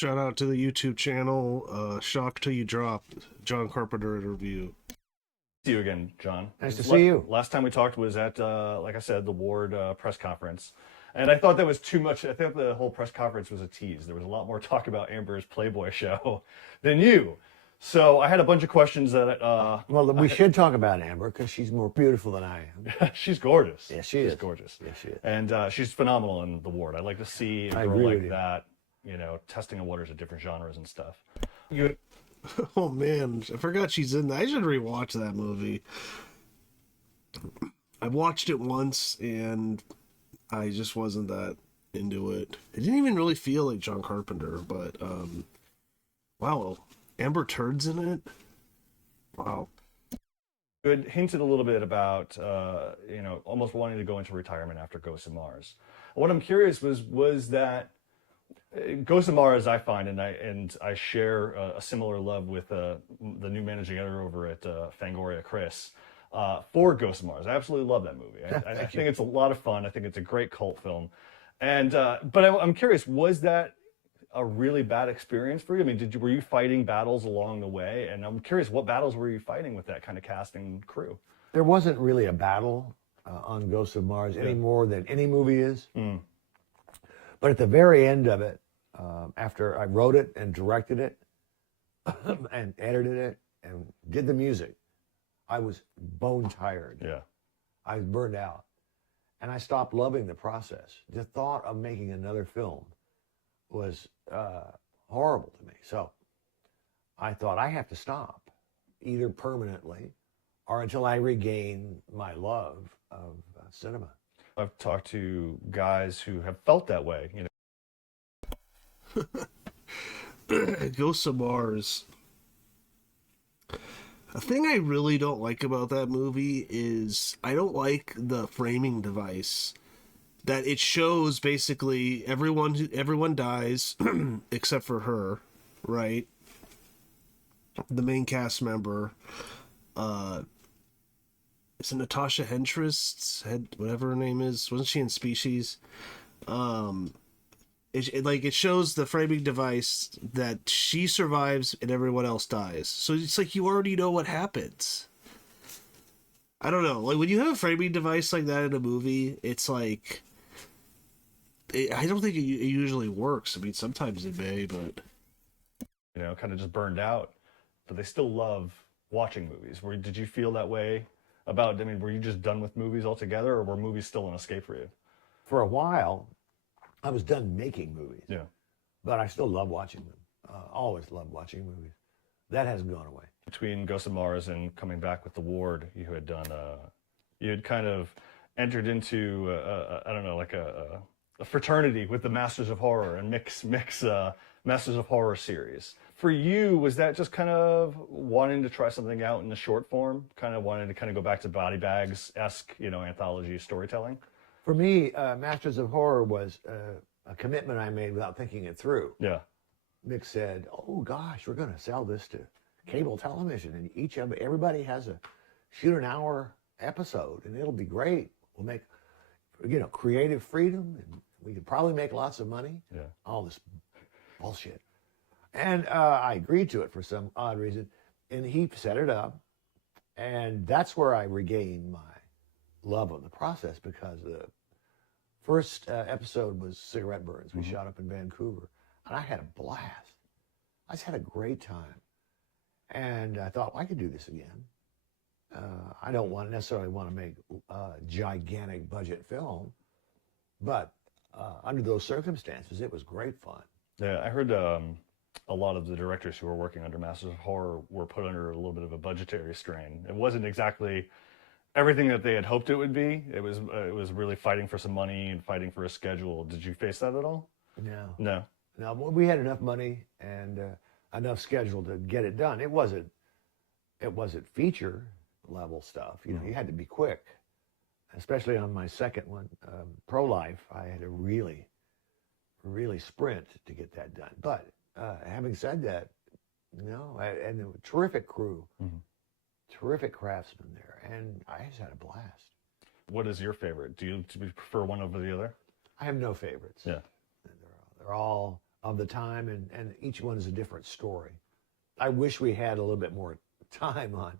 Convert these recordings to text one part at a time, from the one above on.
Shout out to the YouTube channel, Shock Till You Drop, John Carpenter Interview. See you again, John. Nice to see you. Last time we talked was at, like I said, the Ward press conference. And I thought that was too much. I think the whole press conference was a tease. There was a lot more talk about Amber's Playboy show than you. So I had a bunch of questions that... well, we should talk about Amber because she's more beautiful than I am. She's gorgeous. Yeah, she is. She's gorgeous. Yes, she is. And she's phenomenal in the Ward. I'd like to see a girl like that, you know, testing the waters of different genres and stuff. Oh man, I forgot she's in that. I should rewatch that movie. I watched it once and I just wasn't that into it. It didn't even really feel like John Carpenter, but wow, Amber Turd's in it. Wow. You had hinted a little bit about you know, almost wanting to go into retirement after Ghosts of Mars. What I'm curious was that Ghosts of Mars, I find, and I share a similar love with the new managing editor over at Fangoria, Chris, for Ghosts of Mars. I absolutely love that movie. I think it's a lot of fun. I think it's a great cult film. And but I'm curious, was that a really bad experience for you? I mean, were you fighting battles along the way? And I'm curious, what battles were you fighting with that kind of cast and crew? There wasn't really a battle on Ghosts of Mars any more than any movie is. Mm. But at the very end of it, after I wrote it and directed it and edited it and did the music, I was bone tired. Yeah. I was burned out. And I stopped loving the process. The thought of making another film was horrible to me. So I thought I have to stop, either permanently or until I regain my love of cinema. I've talked to guys who have felt that way, you know. Ghosts of Mars. A thing I really don't like about that movie is I don't like the framing device. That it shows basically everyone dies except for her, right? The main cast member. Is it Natasha Henstridge? Whatever her name is. Wasn't she in Species? It shows the framing device that she survives and everyone else dies. So it's like you already know what happens. I don't know. Like when you have a framing device like that in a movie, it's like I don't think it usually works. I mean, sometimes it may, but you know, kind of just burned out. But they still love watching movies. Did you feel that way about? I mean, were you just done with movies altogether, or were movies still an escape for you? For a while, I was done making movies. Yeah. But I still love watching them. Always loved watching movies. That hasn't gone away. Between Ghosts of Mars and coming back with the Ward, you had done you had kind of entered into I don't know, like a fraternity with the Masters of Horror and mix Masters of Horror series. For you, was that just kind of wanting to try something out in the short form? Kind of wanting to kind of go back to Body Bags-esque, you know, anthology storytelling? For me, Masters of Horror was a commitment I made without thinking it through. Yeah. Mick said, "Oh gosh, we're going to sell this to cable television, and everybody has a shoot an hour episode, and it'll be great. We'll make, you know, creative freedom, and we could probably make lots of money." Yeah. All this bullshit. And I agreed to it for some odd reason, and he set it up, and that's where I regained my love of the process, because the first episode was cigarette burns. We shot up in Vancouver, and I had a blast. I just had a great time, and I thought, well, I could do this again. I don't necessarily want to make a gigantic budget film, but under those circumstances, it was great fun. Yeah, I heard a lot of the directors who were working under Masters of Horror were put under a little bit of a budgetary strain. It wasn't exactly everything that they had hoped it would be. It was really fighting for some money and fighting for a schedule. Did you face that at all? No. We had enough money and enough schedule to get it done. It wasn't feature level stuff. You know, you had to be quick. Especially on my second one, Pro-Life, I had to really sprint to get that done. But having said that, and a terrific crew, terrific craftsmen there, and I just had a blast. What is your favorite? Do you prefer one over the other? I have no favorites. Yeah. They're all of the time, and each one is a different story. I wish we had a little bit more time on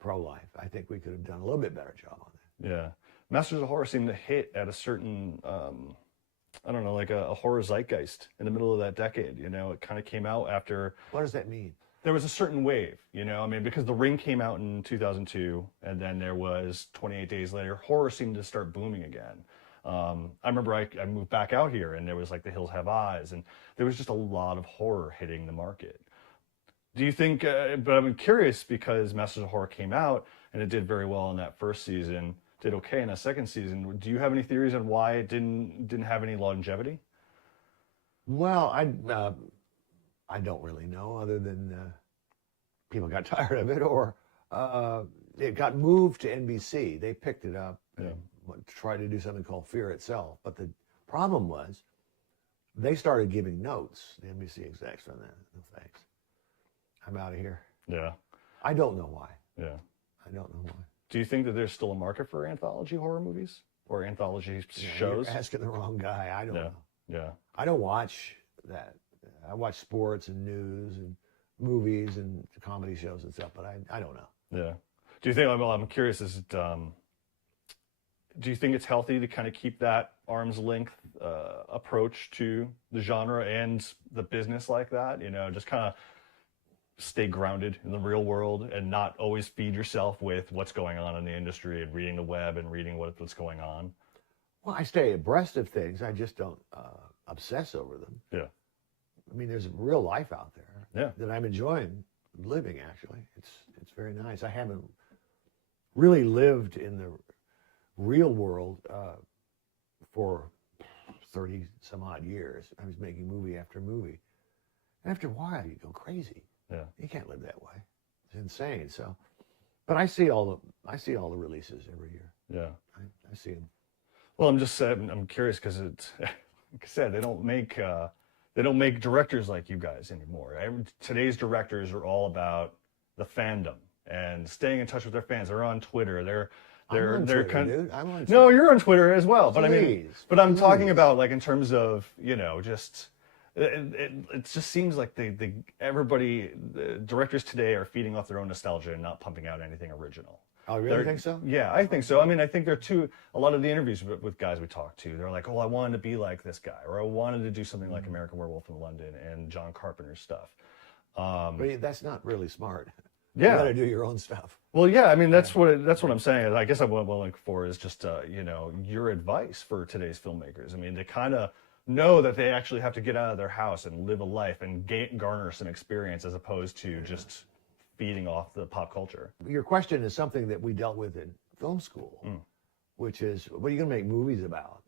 pro-life. I think we could have done a little bit better job on that. Yeah. Masters of Horror seemed to hit at a certain, I don't know, like a horror zeitgeist in the middle of that decade. You know, it kind of came out after. What does that mean? There was a certain wave, you know, I mean, because The Ring came out in 2002, and then there was 28 Days Later, horror seemed to start booming again. I remember I moved back out here, and there was like The Hills Have Eyes, and there was just a lot of horror hitting the market. Do you think, but I'm curious, because Masters of Horror came out, and it did very well in that first season, did okay in that second season. Do you have any theories on why it didn't have any longevity? Well, I don't really know, other than people got tired of it, or it got moved to NBC. They picked it up and tried to do something called Fear Itself. But the problem was they started giving notes, the NBC execs, on that. No thanks. I'm out of here. Yeah. I don't know why. Yeah. I don't know why. Do you think that there's still a market for anthology horror movies or anthology shows? You're asking the wrong guy. I don't know. Yeah. I don't watch that. I watch sports and news and movies and comedy shows and stuff, but I don't know. Yeah. Do you think, well, I'm curious, is it, do you think it's healthy to kind of keep that arm's length approach to the genre and the business like that? You know, just kind of stay grounded in the real world and not always feed yourself with what's going on in the industry and reading the web and reading what's going on? Well, I stay abreast of things. I just don't obsess over them. Yeah. I mean, there's real life out there Yeah. that I'm enjoying living, actually. It's very nice. I haven't really lived in the real world for 30 some odd years. I was making movie after movie. And after a while, you go crazy. Yeah. You can't live that way. It's insane. So, but I see all the releases every year. Yeah. I see them. Well, I'm curious because it's, like I said, they don't make directors like you guys anymore. Today's directors are all about the fandom and staying in touch with their fans. They're on Twitter. They're Twitter, dude. I'm on Twitter. No, you're on Twitter as well. But I'm Please. talking about, like, in terms of, you know, just it just seems like the directors today are feeding off their own nostalgia and not pumping out anything original. Oh, really think so? Yeah, I think so. I mean, I think a lot of the interviews with guys we talk to, they're like, oh, I wanted to be like this guy, or I wanted to do something like American Werewolf in London and John Carpenter stuff. But that's not really smart. Yeah. You got to do your own stuff. Well, yeah, I mean, that's what I'm saying. I guess what I'm looking for is just, you know, your advice for today's filmmakers. I mean, they kind of know that they actually have to get out of their house and live a life and garner some experience as opposed to just feeding off the pop culture. Your question is something that we dealt with in film school, which is, what are you going to make movies about?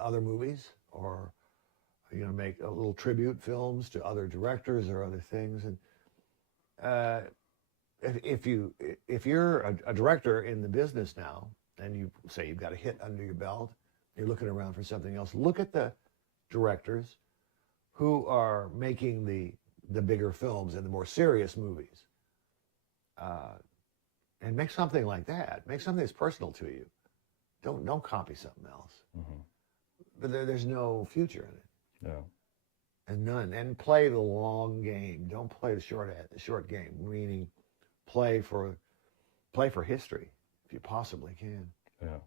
Other movies? Or are you going to make a little tribute films to other directors or other things? And if you're a director in the business now, and you say you've got a hit under your belt, you're looking around for something else, look at the directors who are making the bigger films and the more serious movies. And make something like that. Make something that's personal to you. Don't copy something else. Mm-hmm. But there's no future in it. Yeah. And none. And play the long game. Don't play the short game. Meaning, play for history if you possibly can. Yeah.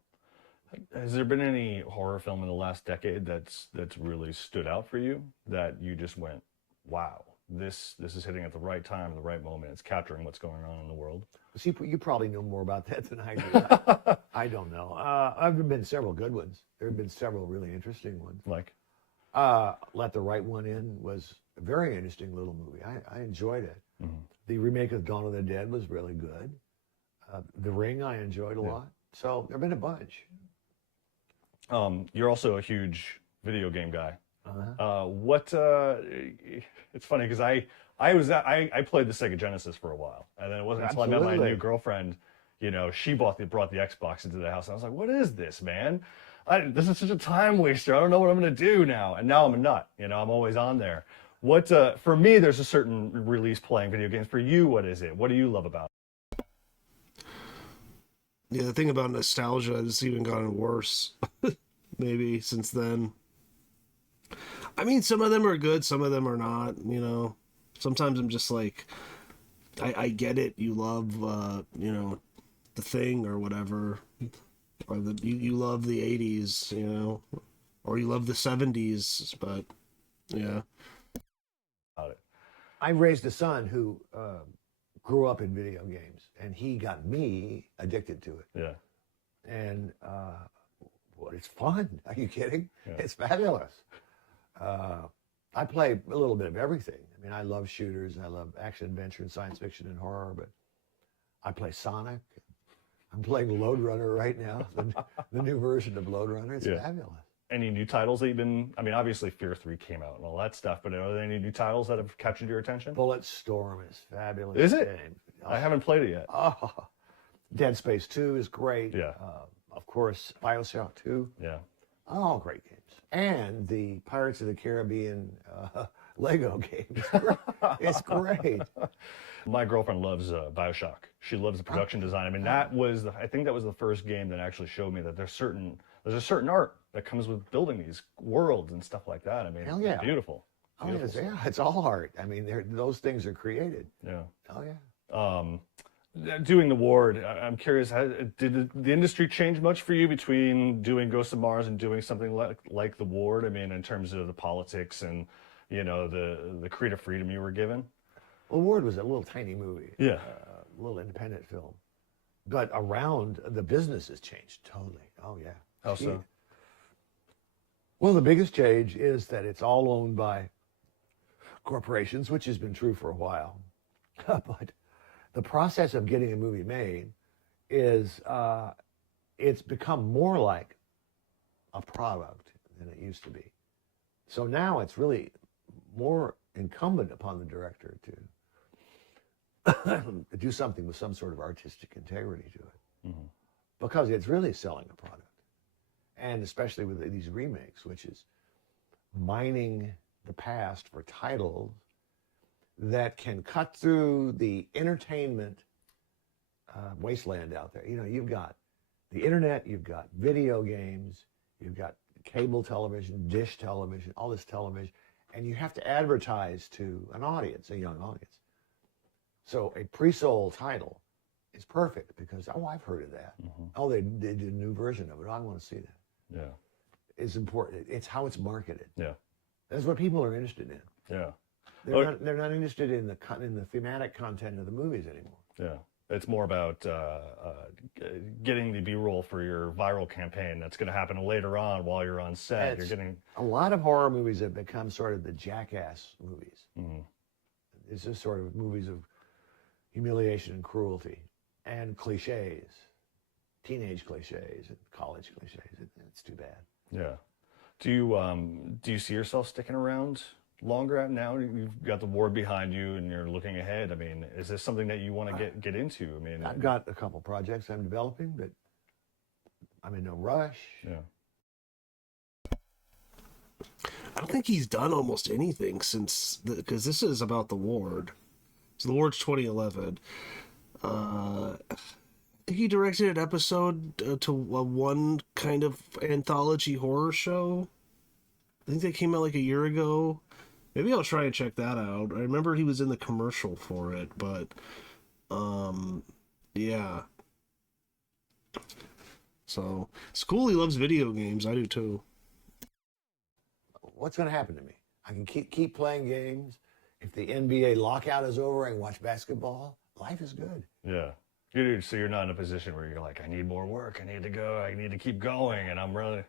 Has there been any horror film in the last decade that's really stood out for you that you just went, wow, this is hitting at the right time, the right moment. It's capturing what's going on in the world? See, you probably know more about that than I do. I don't know. There have been several good ones. There have been several really interesting ones. Like? Let the Right One In was a very interesting little movie. I enjoyed it. Mm-hmm. The remake of Dawn of the Dead was really good. The Ring I enjoyed a lot. So there have been a bunch. You're also a huge video game guy. Uh-huh. It's funny because I played the Sega Genesis for a while, and then it wasn't until I met my new girlfriend, you know, she brought the Xbox into the house, and I was like, what is this, man? This is such a time waster. I don't know what I'm going to do now. And now I'm a nut, you know, I'm always on there. For me, there's a certain release playing video games. For you, what is it? What do you love about it? Yeah, the thing about nostalgia has even gotten worse, maybe, since then. I mean, some of them are good, some of them are not, you know. Sometimes I'm just like, I get it. You love, you know, The Thing or whatever. Or you love the 80s, you know. Or you love the 70s, but, yeah. Got it. I raised a son who grew up in video games, and he got me addicted to it. Yeah. And well, it's fun. Are you kidding? Yeah. It's fabulous. I play a little bit of everything. I mean, I love shooters. I love action, adventure, and science fiction and horror. But I play Sonic. I'm playing Lode Runner right now, the new version of Lode Runner. It's fabulous. Any new titles that you've been? I mean, obviously Fear 3 came out and all that stuff, but are there any new titles that have captured your attention? Bulletstorm is fabulous. Is it? Game. I haven't played it yet. Oh, Dead Space 2 is great. Yeah. Of course, BioShock 2. Yeah. All great games. And the Pirates of the Caribbean Lego games. It's great. My girlfriend loves BioShock. She loves the production design. I mean, I think that was the first game that actually showed me that there's a certain art that comes with building these worlds and stuff like that. I mean, Hell yeah. It's beautiful. Oh, it's all art. I mean, those things are created. Yeah. Oh, yeah. Doing the ward, I'm curious, did the industry change much for you between doing Ghost of Mars and doing something like the ward? I mean, in terms of the politics and, you know, the creative freedom you were given? Well, Ward was a little tiny movie. Yeah. A little independent film. But around, the business has changed totally. Oh, yeah. How so? Well, the biggest change is that it's all owned by corporations, which has been true for a while. But the process of getting a movie made is, it's become more like a product than it used to be. So now it's really more incumbent upon the director to do something with some sort of artistic integrity to it. Mm-hmm. Because it's really selling a product. And especially with these remakes, which is mining the past for titles that can cut through the entertainment wasteland out there. You know, you've got the internet, you've got video games, you've got cable television, dish television, all this television, and you have to advertise to an audience, a young audience. So a pre-sold title is perfect because, oh, I've heard of that. Mm-hmm. Oh, they did a new version of it. Oh, I want to see that. Yeah. It's important. It's how it's marketed. Yeah. That's what people are interested in. Yeah. They're not interested in the thematic content of the movies anymore. Yeah. It's more about getting the B-roll for your viral campaign that's going to happen later on while you're on set. You're getting a lot of horror movies have become sort of the jackass movies. Mm-hmm. It's just sort of movies of humiliation and cruelty and cliches, teenage cliches and college cliches. It's too bad. Yeah. Do you see yourself sticking around longer now? You've got the ward behind you and you're looking ahead. I mean, is this something that you want to get into? I mean, I've got a couple projects I'm developing, but I'm in no rush. Yeah. I don't think he's done almost anything since, because this is about the ward. So the ward's 2011. I think he directed an episode to one kind of anthology horror show. I think that came out like a year ago. Maybe I'll try and check that out. I remember he was in the commercial for it, but yeah. So it's cool he loves video games. I do too. What's going to happen to me? I can keep playing games. If the NBA lockout is over, I can watch basketball. Life is good. Yeah. So you're not in a position where you're like, I need more work. I need to go. I need to keep going. And I'm really...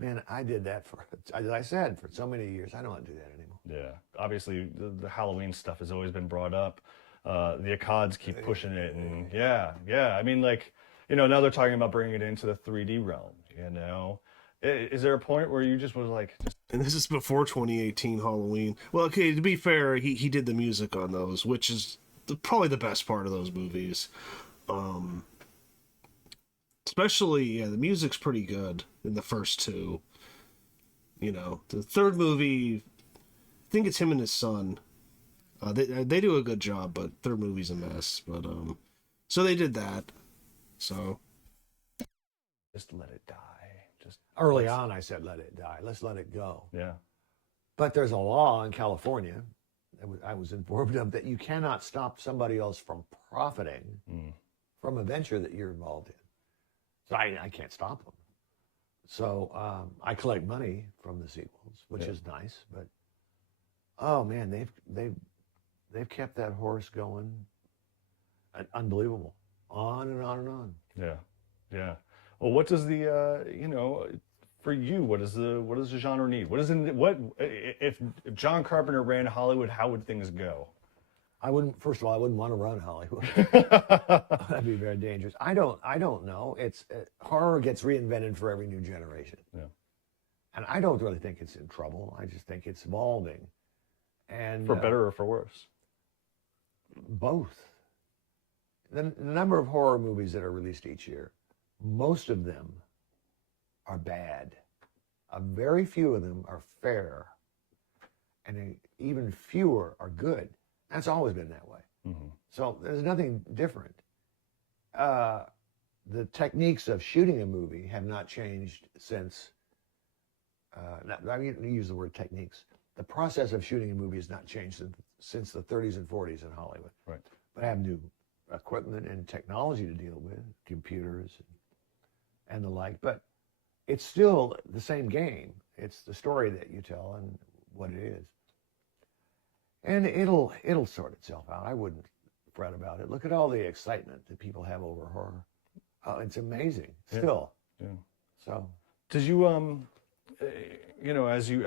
Man, I did that for, as I said, for so many years. I don't want to do that anymore. Yeah. Obviously, the Halloween stuff has always been brought up. The Akkads keep pushing it. And yeah. I mean, like, you know, now they're talking about bringing it into the 3D realm, you know? Is there a point where you just was like... And this is before 2018 Halloween. Well, okay, to be fair, he did the music on those, which is probably the best part of those movies. Especially, yeah, the music's pretty good in the first two. You know, the third movie, I think it's him and his son. They do a good job, but third movie's a mess. But so they did that. So just let it die. Early on, I said, let it die. Let's let it go. Yeah. But there's a law in California that I was informed of that you cannot stop somebody else from profiting from a venture that you're involved in. So I can't stop them. So I collect money from the sequels, which is nice. But oh man, they've kept that horse going, unbelievable, on and on and on. Yeah, yeah. Well, what does the you know, for you, what does the genre need? What if John Carpenter ran Hollywood? How would things go? First of all, I wouldn't want to run Hollywood. That'd be very dangerous. I don't know. It's horror gets reinvented for every new generation. Yeah. And I don't really think it's in trouble. I just think it's evolving. And For better or for worse? both. The number of horror movies that are released each year, most of them are bad. Very few of them are fair. And even fewer are good. That's always been that way. Mm-hmm. So there's nothing different. The techniques of shooting a movie have not changed since, I mean, you use the word techniques. The process of shooting a movie has not changed since the 30s and 40s in Hollywood. Right. But I have new equipment and technology to deal with, computers and the like. But it's still the same game. It's the story that you tell and what it is. And it'll sort itself out. I wouldn't fret about it. Look at all the excitement that people have over horror. It's amazing still. Yeah. So did you you know, as you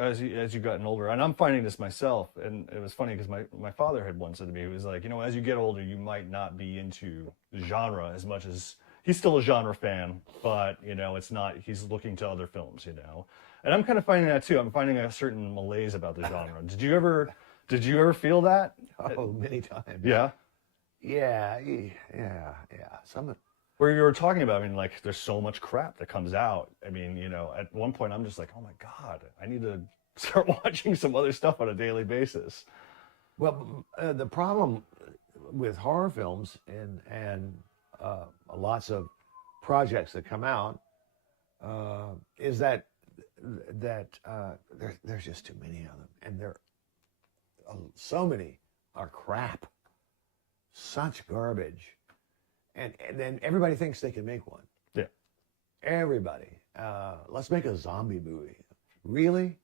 gotten older, and I'm finding this myself, and it was funny because my father had once said to me, he was like, you know, as you get older, you might not be into genre as much as he's still a genre fan, but you know, it's not. He's looking to other films, you know, and I'm kind of finding that too. I'm finding a certain malaise about the genre. Did you ever feel that? oh, many times. Yeah. Yeah. Where you were talking about, I mean, like, there's so much crap that comes out. I mean, you know, at one point I'm just like, oh my God, I need to start watching some other stuff on a daily basis. Well, the problem with horror films and lots of projects that come out is that there's just too many of them, and so many are crap, such garbage. And then everybody thinks they can make one. Yeah. Everybody. Let's make a zombie movie. Really?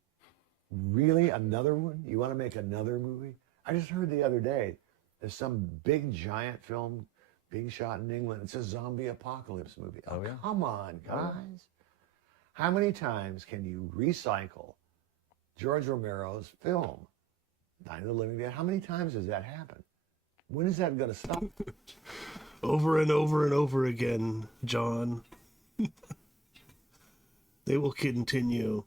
Really? Another one? You want to make another movie? I just heard the other day there's some big giant film being shot in England. It's a zombie apocalypse movie. Oh, yeah? Come on, guys. How many times can you recycle George Romero's film, Night of the Living Dead? How many times does that happen? When is that going to stop? Over and over and over again, John. They will continue.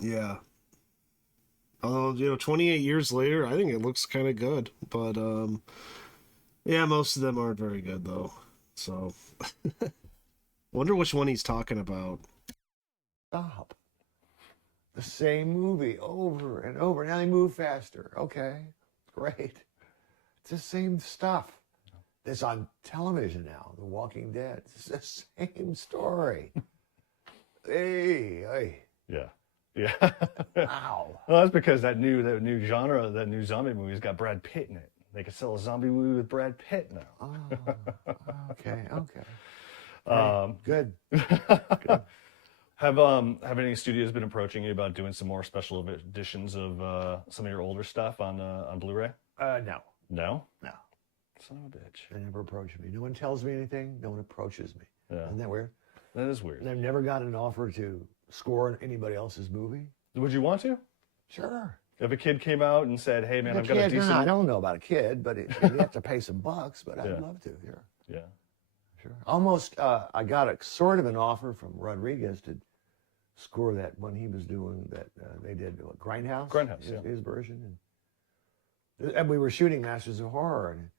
Yeah. Although, you know, 28 years later, I think it looks kind of good. But, yeah, most of them aren't very good, though. So, wonder which one he's talking about. Stop. The same movie over and over. Now they move faster. Okay, great. It's the same stuff. It's on television now, The Walking Dead. It's the same story. Hey. Yeah. Yeah. Wow. Well, that's because that new genre, that new zombie movie's got Brad Pitt in it. They could sell a zombie movie with Brad Pitt now. Oh, okay. Hey, good. Have any studios been approaching you about doing some more special editions of some of your older stuff on Blu-ray? No. No? No. Son of a bitch. They never approach me. No one tells me anything. No one approaches me. Yeah. Isn't that weird? That is weird. And I've never gotten an offer to score anybody else's movie. Would you want to? Sure. If a kid came out and said, "Hey, man, I've got a decent..." I don't know about a kid, but you have to pay some bucks. But I'd love to. Sure. Yeah. Sure. Almost. I got a sort of an offer from Rodriguez to score that one he was doing that they did. Grindhouse. His version. And we were shooting Masters of Horror, and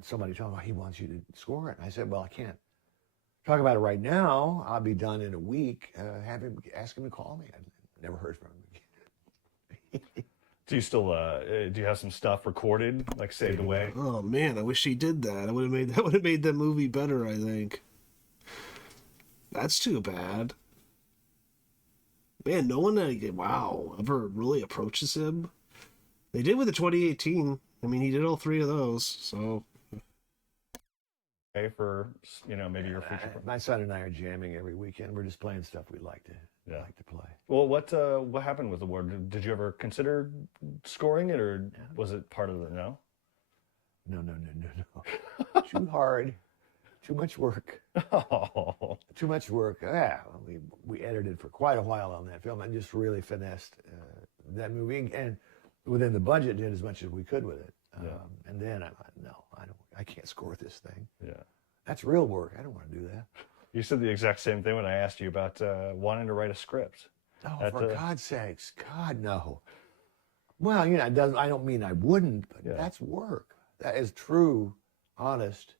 somebody told me, he wants you to score it. And I said, well, I can't talk about it right now. I'll be done in a week. Ask him to call me. I never heard from him again. Do you still do you have some stuff recorded, like saved away? Oh man, I wish he did that. That would have made that movie better, I think. That's too bad. Man, no one, ever really approaches him. They did with the 2018. I mean, he did all three of those, so. Okay, for maybe your future. My son and I are jamming every weekend. We're just playing stuff we like to play. Well, what happened with the award? Did you ever consider scoring it, or was it part of the no? No. Too hard. Too much work. Oh. Too much work. Yeah, we edited for quite a while on that film and just really finessed that movie, and within the budget did as much as we could with it. And then I thought, no, I can't score this thing. Yeah, that's real work. I don't want to do that. You said the exact same thing when I asked you about wanting to write a script. Oh, for God's sakes, God, no. Well, I don't mean I wouldn't, but that's work. That is true, honest,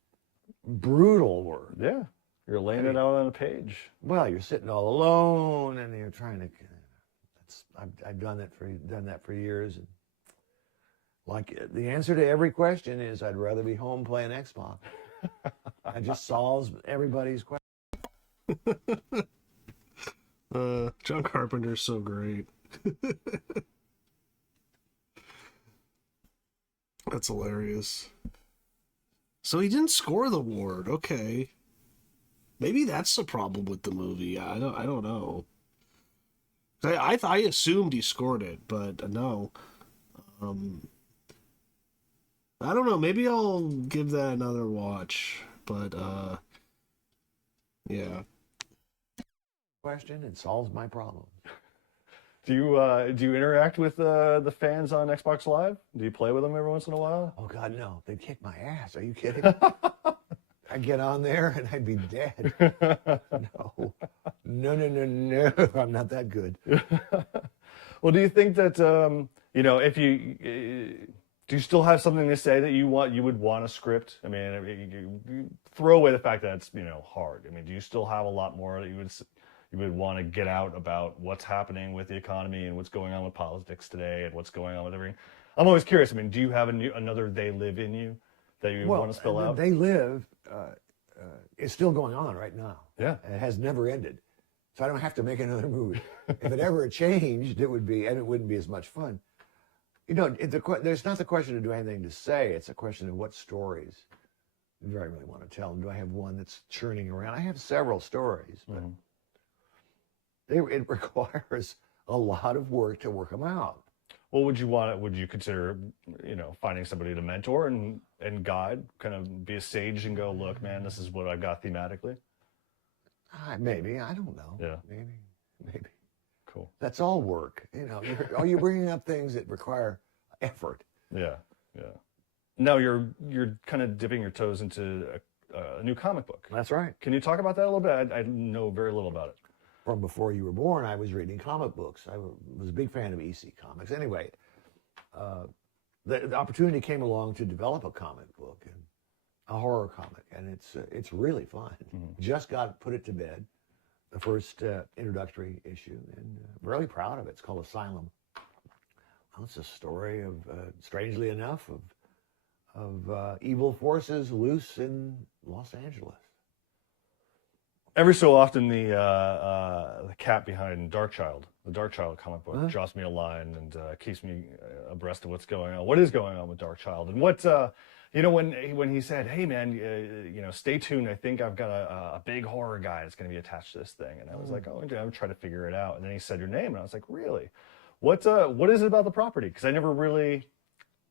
brutal work. Yeah, you're laying it out on a page. Well, you're sitting all alone, and you're trying to. I've done that for years, and like the answer to every question is, I'd rather be home playing Xbox. That just solves everybody's question. John Carpenter's so great. That's hilarious. So he didn't score the award. Okay, maybe that's the problem with the movie. I don't know. I assumed he scored it, but no. I don't know. Maybe I'll give that another watch. But yeah. Question, it solves my problem. Do you interact with the fans on Xbox Live? Do you play with them every once in a while? Oh God, no! They'd kick my ass. Are you kidding? I'd get on there and I'd be dead. No. I'm not that good. Well, do you think that if you do you still have something to say that you would want a script? I mean, you throw away the fact that it's hard. I mean, do you still have a lot more that you would want to get out about what's happening with the economy and what's going on with politics today and what's going on with everything? I'm always curious. I mean, do you have another They Live in you that you want to spill out? They Live is still going on right now. Yeah. It has never ended. So I don't have to make another movie. If it ever changed, it wouldn't be as much fun. There's not the question of do I have anything to say. It's a question of what stories do I really want to tell. Do I have one that's churning around? I have several stories, but it requires a lot of work to work them out. Well, would you consider, finding somebody to mentor and guide, kind of be a sage and go, look, man, this is what I got thematically? Maybe. I don't know. Yeah. Maybe. Cool. That's all work. You're bringing up things that require effort. Yeah. Now you're kind of dipping your toes into a new comic book. That's right. Can you talk about that a little bit? I know very little about it. From before you were born, I was reading comic books. I was a big fan of EC Comics. Anyway, the opportunity came along to develop a comic book, and a horror comic, and it's really fun. Just put it to bed, the first introductory issue, and really proud of it. It's called Asylum. Well, it's a story of, strangely enough, of evil forces loose in Los Angeles. Every so often, the cat behind the Dark Child comic book, drops me a line and keeps me abreast of what's going on. What is going on with Dark Child? And what, when he said, hey, man, stay tuned. I think I've got a big horror guy that's going to be attached to this thing. And I was like, I'm trying to figure it out. And then he said your name, and I was like, really? What is it about the property? Because I never really,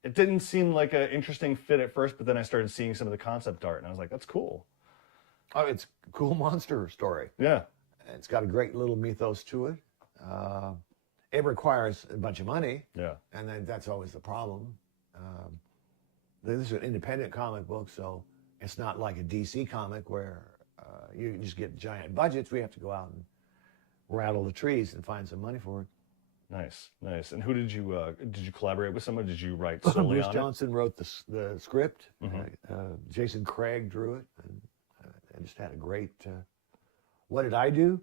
it didn't seem like an interesting fit at first, but then I started seeing some of the concept art, and I was like, that's cool. Oh, it's a cool monster story. Yeah. It's got a great little mythos to it. It requires a bunch of money. Yeah. And that's always the problem. This is an independent comic book, so it's not like a DC comic where you just get giant budgets. We have to go out and rattle the trees and find some money for it. Nice. And who did you collaborate with? Someone? Did you write solely Bruce on Johnson wrote the script. Jason Craig drew it. And I just had a great, what did I do?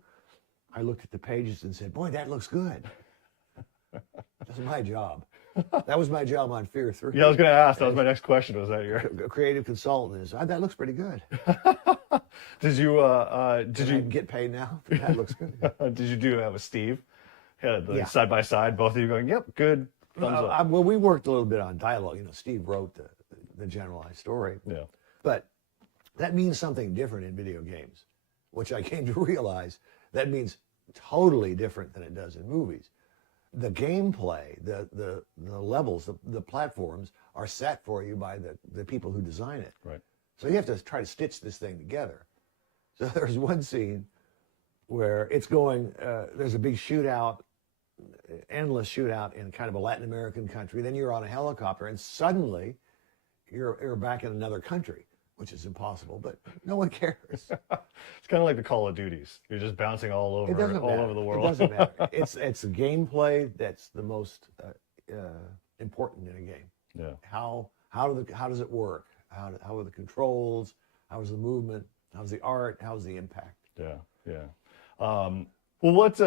I looked at the pages and said, boy, that looks good. That's my job. That was my job on Fear 3. Yeah, I was going to ask. That was my next question. Was that your a creative consultant? That looks pretty good. Did you get paid now? That looks good. Did you do with Steve? Yeah, like Yeah. side by side, both of you going, "Yep, good." Thumbs up. Well, we worked a little bit on dialogue. You know, Steve wrote the generalized story, Yeah. but that means something different in video games, which I came to realize that means totally different than it does in movies. The gameplay, the levels, the platforms are set for you by the people who design it. Right. So you have to try to stitch this thing together. So there's one scene where it's going, there's a big shootout, endless shootout in kind of a Latin American country. Then you're on a helicopter and suddenly you're back in another country, which is impossible, but no one cares. It's kind of like the Call of Duties. You're just bouncing all over the world. It doesn't matter. It's the gameplay that's the most important in a game. Yeah. How does it work? How are the controls? How is the movement? How's the art? How's the impact? Yeah, yeah. Well, what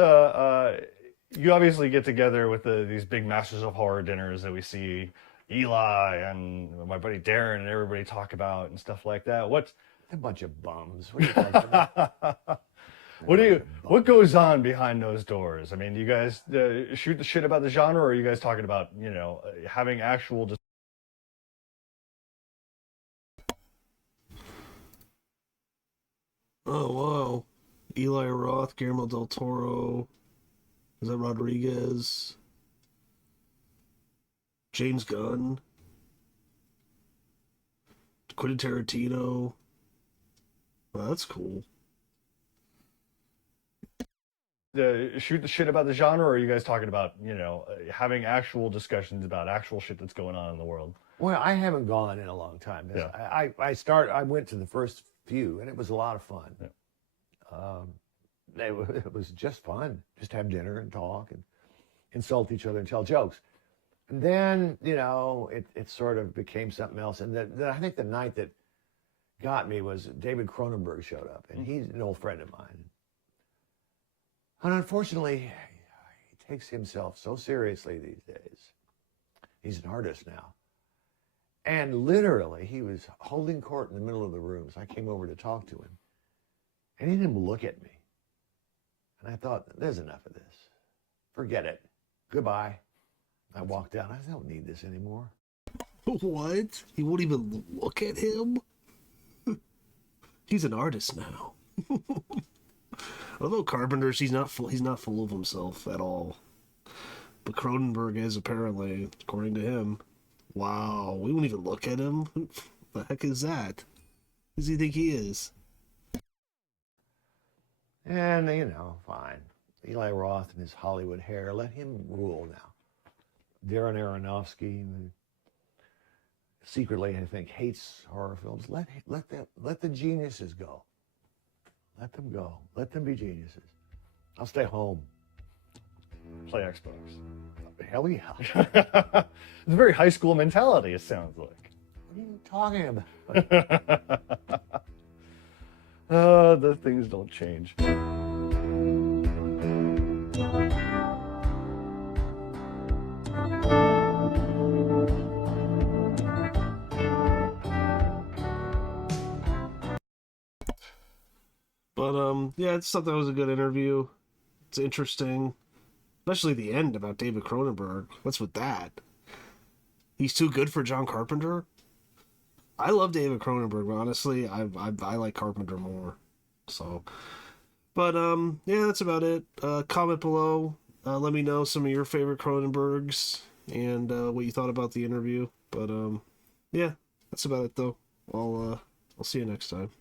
you obviously get together with these big Masters of Horror dinners that we see Eli and my buddy Darren and everybody talk about and stuff like that. What A bunch of bums. What are you talking about? what goes on behind those doors? I mean, do you guys shoot the shit about the genre, or are you guys talking about, having actual just Oh, wow. Eli Roth, Guillermo del Toro. Is that Rodriguez? James Gunn. Quentin Tarantino. Well, that's cool. shoot the shit about the genre, or are you guys talking about, having actual discussions about actual shit that's going on in the world? Well, I haven't gone in a long time. Yeah. I went to the first few, and it was a lot of fun. Yeah. It was just fun. Just have dinner and talk and insult each other and tell jokes. And then, it sort of became something else. And I think the night that got me was David Cronenberg showed up, and he's an old friend of mine. And unfortunately, he takes himself so seriously these days. He's an artist now. And literally, he was holding court in the middle of the room. So I came over to talk to him. And he didn't even look at me. And I thought, there's enough of this. Forget it. Goodbye. I walked out. I don't need this anymore. What? He won't even look at him? He's an artist now. Although Carpenter, he's not full of himself at all. But Cronenberg is, apparently, according to him. Wow, we won't even look at him? Who the heck is that? Who does he think he is? And, fine. Eli Roth and his Hollywood hair, let him rule now. Darren Aronofsky, secretly, I think, hates horror films. Let the geniuses go. Let them go. Let them be geniuses. I'll stay home. Play Xbox. Hell yeah. It's a very high school mentality, it sounds like. What are you talking about? The things don't change. But, yeah, I just thought that was a good interview. It's interesting. Especially the end about David Cronenberg. What's with that? He's too good for John Carpenter? I love David Cronenberg, but honestly, I like Carpenter more. So, but, yeah, that's about it. Comment below. Let me know some of your favorite Cronenbergs and what you thought about the interview. But, yeah, that's about it, though. I'll see you next time.